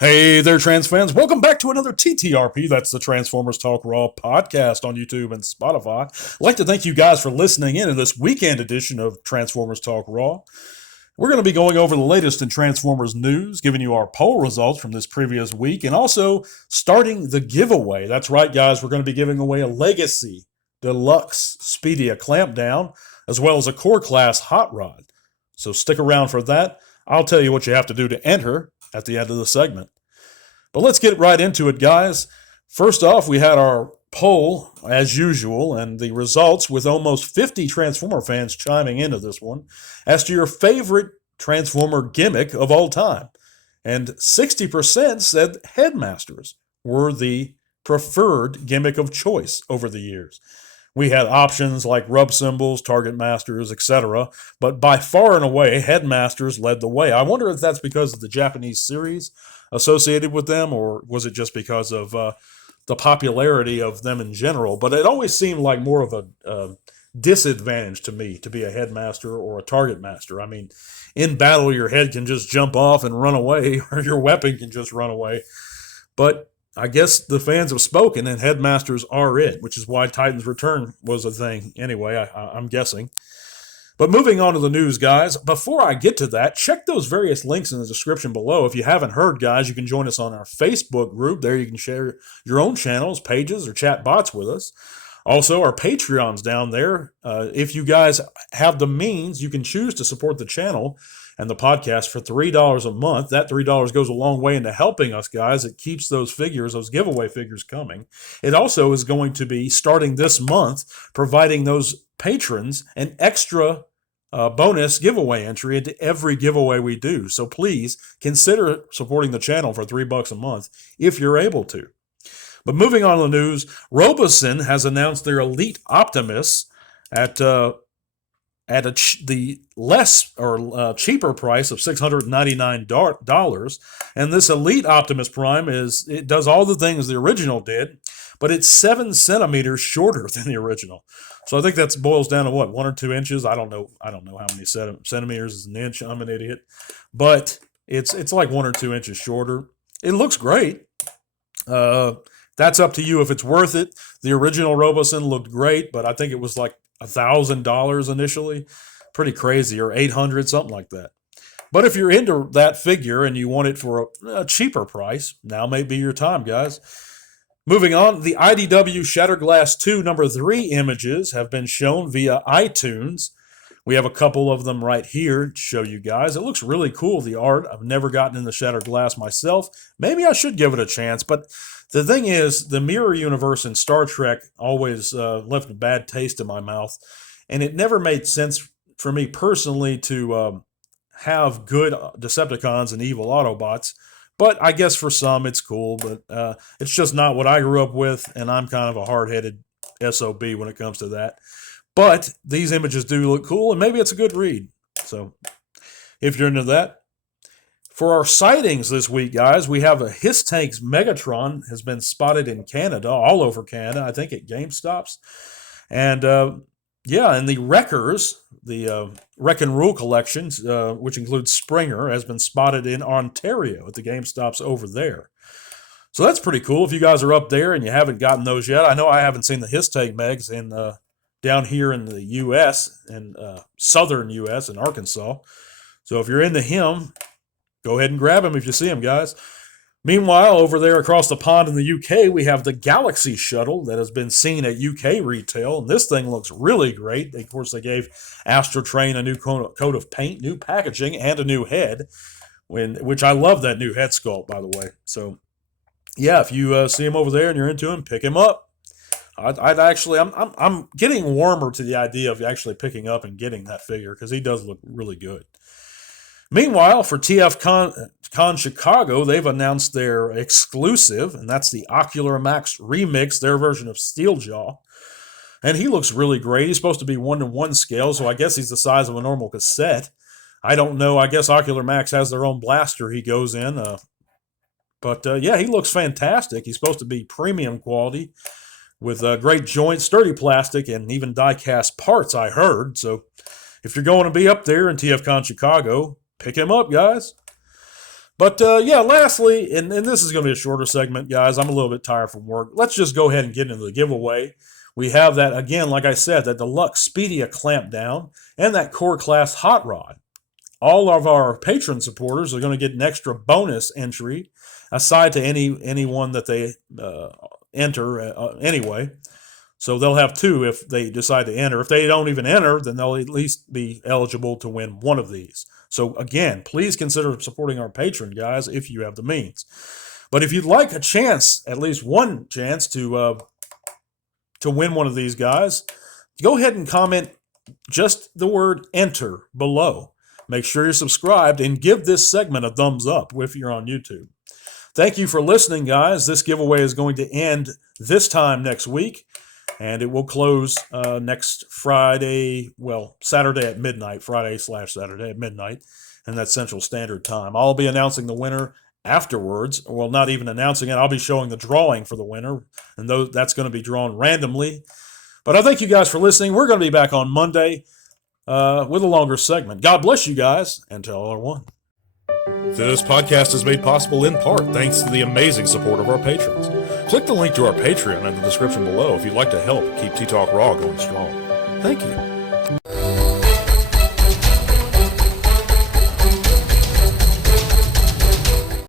Hey there, trans fans. Welcome back to another TTRP. That's the Transformers Talk Raw podcast on YouTube and Spotify. I'd like to thank you guys for listening in this weekend edition of Transformers Talk Raw. We're going to be going over the latest in Transformers news, giving you our poll results from this previous week, and also starting the giveaway. That's right, guys. We're going to be giving away a Legacy Deluxe Speedia Clampdown, as well as a Core Class Hot Rod. So stick around for that. I'll tell you what you have to do to enter at the end of the segment. But let's get right into it, guys. First off, we had our poll, as usual, and the results with almost 50 Transformer fans chiming into this one as to your favorite Transformer gimmick of all time. And 60% said Headmasters were the preferred gimmick of choice over the years. We had options like rub symbols, target masters, etc., but by far and away, Headmasters led the way. I wonder if that's because of the Japanese series associated with them, or was it just because of the popularity of them in general? But it always seemed like more of a disadvantage to me to be a Headmaster or a target master. I mean, in battle, your head can just jump off and run away, or your weapon can just run away. But I guess the fans have spoken, and Headmasters are it, which is why Titan's Return was a thing anyway, I'm guessing. But moving on to the news, guys, before I get to that, check those various links in the description below. If you haven't heard, guys, you can join us on our Facebook group. There you can share your own channels, pages, or chat bots with us. Also, our Patreon's down there. If you guys have the means, you can choose to support the channel and the podcast for $3 a month. That $3 goes a long way into helping us, guys. It keeps those figures, those giveaway figures coming. It also is going to be, starting this month, providing those patrons an extra bonus giveaway entry into every giveaway we do. So please consider supporting the channel for $3 a month if you're able to. But moving on to the news, Robosen has announced their Elite Optimus at the less or cheaper price of $699, and this Elite Optimus Prime it does all the things the original did, but it's 7 centimeters shorter than the original. So I think that boils down to what, 1 or 2 inches. I don't know how many centimeters is an inch. I'm an idiot, but it's like 1 or 2 inches shorter. It looks great. That's up to you if it's worth it. The original Robosen looked great, but I think it was like $1,000 initially. Pretty crazy, or $800, something like that. But if you're into that figure and you want it for a cheaper price, now may be your time, guys. Moving on, the IDW Shatterglass 2 number 3 images have been shown via iTunes. We have a couple of them right here to show you guys. It looks really cool, the art. I've never gotten into Shatterglass myself. Maybe I should give it a chance, but the thing is, the mirror universe in Star Trek always left a bad taste in my mouth, and it never made sense for me personally to have good Decepticons and evil Autobots. But I guess for some it's cool, but it's just not what I grew up with, and I'm kind of a hard-headed SOB when it comes to that. But these images do look cool, and maybe it's a good read. So if you're into that. For our sightings this week, guys, we have a Hiss-Tanks Megatron has been spotted in Canada, all over Canada, I think at GameStops. And and the Wreckers, the Wreck and Rule collections, which includes Springer, has been spotted in Ontario at the GameStops over there. So that's pretty cool. If you guys are up there and you haven't gotten those yet, I know I haven't seen the Hiss-Tank Megs down here in the U.S., in southern U.S., in Arkansas. So if you're into him, go ahead and grab them if you see them, guys. Meanwhile, over there across the pond in the UK, we have the Galaxy Shuttle that has been seen at UK retail, and this thing looks really great. Of course, they gave Astrotrain a new coat of paint, new packaging, and a new head, which I love that new head sculpt, by the way. So, yeah, if you see him over there and you're into him, pick him up. I'm getting warmer to the idea of actually picking up and getting that figure because he does look really good. Meanwhile, for TFCon Chicago, they've announced their exclusive, and that's the Ocular Max Remix, their version of Steeljaw. And he looks really great. He's supposed to be 1-to-1 scale, so I guess he's the size of a normal cassette. I don't know. I guess Ocular Max has their own blaster he goes in. Yeah, he looks fantastic. He's supposed to be premium quality with great joints, sturdy plastic, and even die-cast parts, I heard. So if you're going to be up there in TFCon Chicago, pick him up, guys. But yeah, lastly, and this is going to be a shorter segment, guys. I'm a little bit tired from work. Let's just go ahead and get into the giveaway. We have that, again, like I said, that Deluxe Speedia clamp down and that Core Class Hot Rod. All of our patron supporters are going to get an extra bonus entry aside to anyone that they enter anyway. So they'll have two if they decide to enter. If they don't even enter, then they'll at least be eligible to win one of these. So again, please consider supporting our patron, guys, if you have the means. But if you'd like a chance, at least one chance to win one of these guys, go ahead and comment just the word enter below. Make sure you're subscribed and give this segment a thumbs up if you're on YouTube. Thank you for listening, guys. This giveaway is going to end this time next week, and it will close next Friday, Saturday at midnight, Friday/Saturday at midnight, and that's Central Standard Time. I'll be announcing the winner afterwards. Well, not even announcing it. I'll be showing the drawing for the winner, and that's going to be drawn randomly. But I thank you guys for listening. We're going to be back on Monday with a longer segment. God bless you guys, and to all our one. This podcast is made possible in part thanks to the amazing support of our patrons. Click the link to our Patreon in the description below if you'd like to help keep Tea Talk Raw going strong. Thank you.